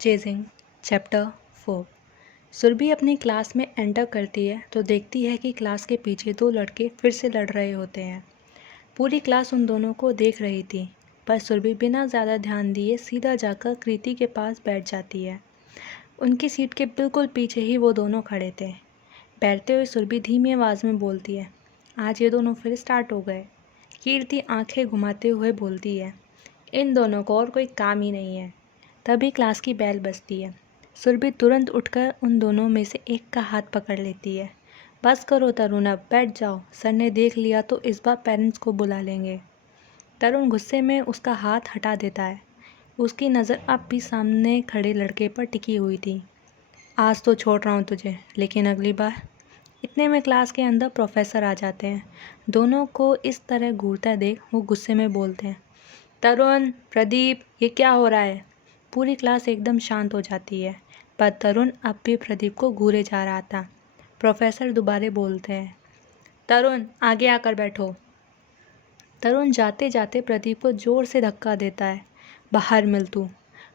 Chasing chapter 4। Surabhi अपनी class में enter करती है तो देखती है कि क्लास के पीछे दो लड़के फिर से लड़ रहे होते हैं। पूरी क्लास उन दोनों को देख रही थी, पर सुरभि बिना ज़्यादा ध्यान दिए सीधा जाकर कृति के पास बैठ जाती है। उनकी सीट के बिल्कुल पीछे ही वो दोनों खड़े थे। बैठते हुए सुरभि धीमी आवाज़ में बोलती है, आज ये दोनों फिर स्टार्ट हो गए। कीर्ति आंखें घुमाते हुए बोलती है, इन दोनों को और कोई काम ही नहीं है। तभी क्लास की बेल बजती है। सुरभि तुरंत उठकर उन दोनों में से एक का हाथ पकड़ लेती है। बस करो तरुण, अब बैठ जाओ, सर ने देख लिया तो इस बार पेरेंट्स को बुला लेंगे। तरुण गुस्से में उसका हाथ हटा देता है। उसकी नज़र अब भी सामने खड़े लड़के पर टिकी हुई थी। आज तो छोड़ रहा हूँ तुझे, लेकिन अगली बार। इतने में क्लास के अंदर प्रोफेसर आ जाते हैं। दोनों को इस तरह घूरता देख वो गुस्से में बोलते हैं, तरुण, प्रदीप, ये क्या हो रहा है। पूरी क्लास एकदम शांत हो जाती है, पर तरुण अब भी प्रदीप को घूरे जा रहा था। प्रोफेसर दोबारा बोलते हैं, तरुण आगे आकर बैठो। तरुण जाते जाते प्रदीप को ज़ोर से धक्का देता है, बाहर मिल तू।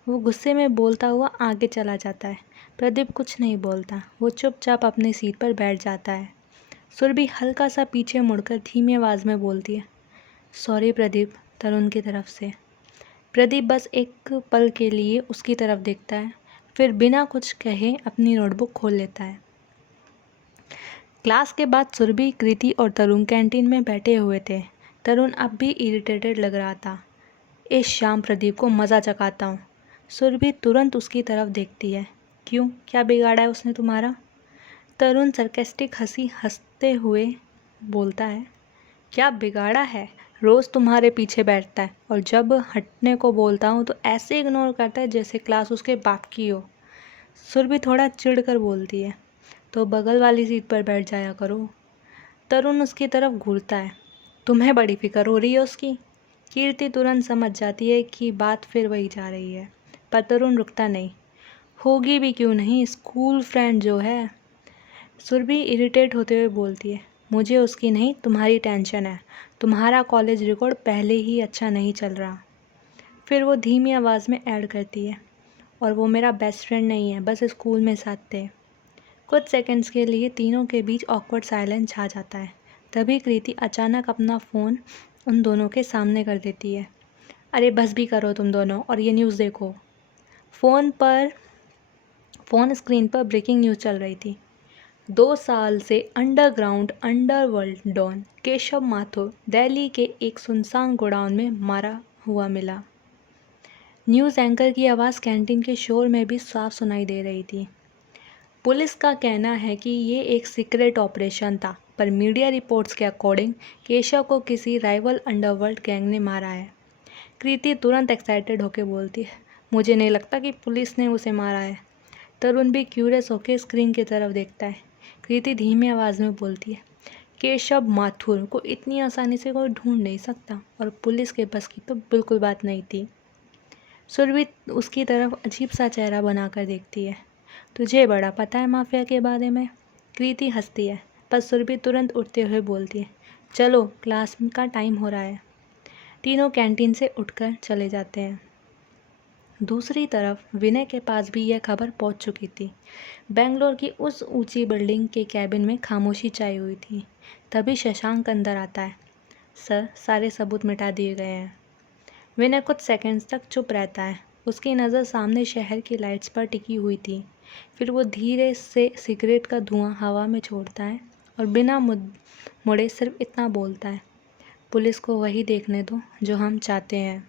वो गुस्से में बोलता हुआ आगे चला जाता है। प्रदीप कुछ नहीं बोलता, वो चुपचाप अपनी सीट पर बैठ जाता है। सुरभि हल्का सा पीछे मुड़कर धीमी आवाज़ में बोलती है, सॉरी प्रदीप, तरुण की तरफ से। प्रदीप बस एक पल के लिए उसकी तरफ देखता है, फिर बिना कुछ कहे अपनी नोटबुक खोल लेता है। क्लास के बाद सुरभि, कृति और तरुण कैंटीन में बैठे हुए थे। तरुण अब भी इरिटेटेड लग रहा था। इस शाम प्रदीप को मज़ा चखाता हूँ। सुरभि तुरंत उसकी तरफ देखती है, क्यों, क्या बिगाड़ा है उसने तुम्हारा। तरुण सरकास्टिक हंसी हंसते हुए बोलता है, क्या बिगाड़ा है, रोज़ तुम्हारे पीछे बैठता है और जब हटने को बोलता हूँ तो ऐसे इग्नोर करता है जैसे क्लास उसके बाप की हो। सुरभि थोड़ा चिढ़कर बोलती है, तो बगल वाली सीट पर बैठ जाया करो। तरुण उसकी तरफ घूरता है, तुम्हें बड़ी फिक्र हो रही है उसकी। कीर्ति तुरंत समझ जाती है कि बात फिर वही जा रही है, पर तरुण रुकता नहीं। होगी भी क्यों नहीं, स्कूल फ्रेंड जो है। सुरभि इरिटेट होते हुए बोलती है, मुझे उसकी नहीं तुम्हारी टेंशन है। तुम्हारा कॉलेज रिकॉर्ड पहले ही अच्छा नहीं चल रहा। फिर वो धीमी आवाज़ में ऐड करती है, और वो मेरा बेस्ट फ्रेंड नहीं है, बस स्कूल में साथ थे। कुछ सेकंड्स के लिए तीनों के बीच ऑकवर्ड साइलेंस छा जाता है। तभी कृति अचानक अपना फ़ोन उन दोनों के सामने कर देती है। अरे बस भी करो तुम दोनों और ये न्यूज़ देखो। फ़ोन स्क्रीन पर ब्रेकिंग न्यूज़ चल रही थी। 2 साल से underground underworld don Keshav Mathur Delhi के एक सुनसान गोडाउन में मारा हुआ मिला। न्यूज़ एंकर की आवाज़ कैंटीन के शोर में भी साफ सुनाई दे रही थी। पुलिस का कहना है कि ये एक सीक्रेट ऑपरेशन था, पर मीडिया रिपोर्ट्स के अकॉर्डिंग केशव को किसी राइवल अंडरवर्ल्ड गैंग ने मारा है। कृति तुरंत एक्साइटेड होकर बोलती है, मुझे नहीं लगता कि पुलिस ने उसे मारा है। तरुण भी क्यूरियस होकर स्क्रीन की तरफ देखता है। कृति धीमी आवाज़ में बोलती है, केशव माथुर को इतनी आसानी से कोई ढूंढ नहीं सकता और पुलिस के बस की तो बिल्कुल बात नहीं थी। सुरभि उसकी तरफ अजीब सा चेहरा बनाकर देखती है, तुझे बड़ा पता है माफिया के बारे में। कृति हंसती है, पर सुरभि तुरंत उठते हुए बोलती है, चलो क्लास का टाइम हो रहा है। तीनों कैंटीन से उठकर चले जाते हैं। दूसरी तरफ विनय के पास भी यह खबर पहुंच चुकी थी। बेंगलोर की उस ऊंची बिल्डिंग के कैबिन में खामोशी छाई हुई थी। तभी शशांक अंदर आता है, सर सारे सबूत मिटा दिए गए हैं। विनय कुछ सेकंड्स तक चुप रहता है। उसकी नज़र सामने शहर की लाइट्स पर टिकी हुई थी। फिर वो धीरे से सिगरेट का धुआं हवा में छोड़ता है और बिना मुड़े सिर्फ इतना बोलता है, पुलिस को वही देखने दो जो हम चाहते हैं।